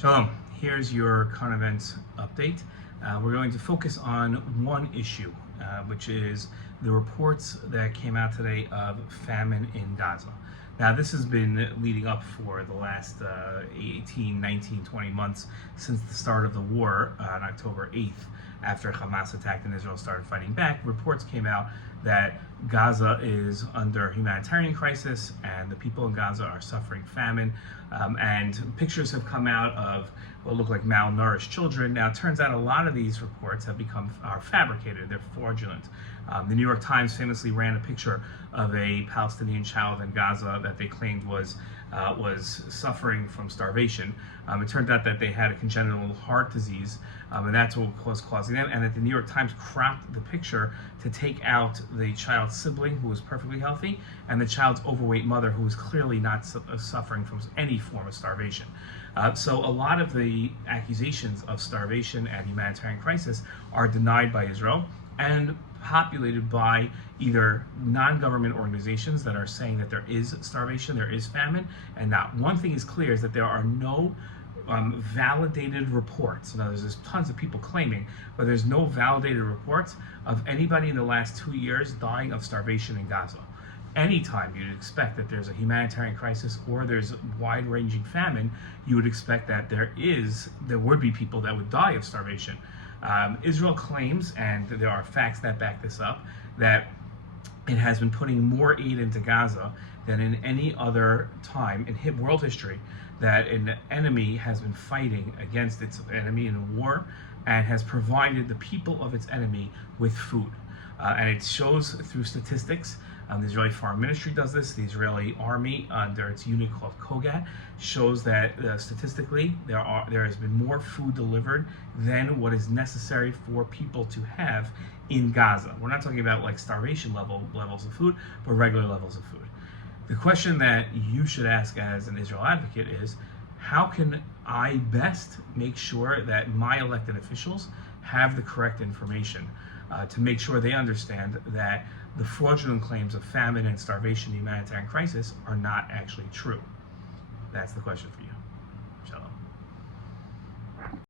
Shalom, here's your current events update. We're going to focus on one issue, which is the reports that came out today of famine in Gaza. Now, this has been leading up for the last 18, 19, 20 months since the start of the war on October 8th, after Hamas attacked and Israel started fighting back. Reports came out that Gaza is under humanitarian crisis and the people in Gaza are suffering famine. And pictures have come out of what look like malnourished children. Now, it turns out a lot of these reports are fabricated. They're fraudulent. The New York Times famously ran a picture of a Palestinian child in Gaza that they claimed was suffering from starvation. It turned out that they had a congenital heart disease, and that's what was causing them. And that the New York Times cropped the picture to take out the child's sibling, who was perfectly healthy, and the child's overweight mother, who was clearly not suffering from any form of starvation. So a lot of the accusations of starvation and humanitarian crisis are denied by Israel and populated by either non-government organizations that are saying that there is starvation, there is famine, and not one thing is clear is that there are no validated reports. Now, there's tons of people claiming, but there's no validated reports of anybody in the last 2 years dying of starvation in Gaza. Anytime you'd expect that there's a humanitarian crisis or there's wide-ranging famine, you would expect that there would be people that would die of starvation. Israel claims, and there are facts that back this up, that it has been putting more aid into Gaza than in any other time in world history, that an enemy has been fighting against its enemy in a war and has provided the people of its enemy with food. And it shows through statistics. The Israeli Foreign Ministry does this. The Israeli Army, under its unit called Kogat, shows that statistically there has been more food delivered than what is necessary for people to have in Gaza. We're not talking about like starvation levels of food, but regular levels of food. The question that you should ask as an Israel advocate is, how can I best make sure that my elected officials have the correct information to make sure they understand that the fraudulent claims of famine and starvation and humanitarian crisis are not actually true? That's the question for you.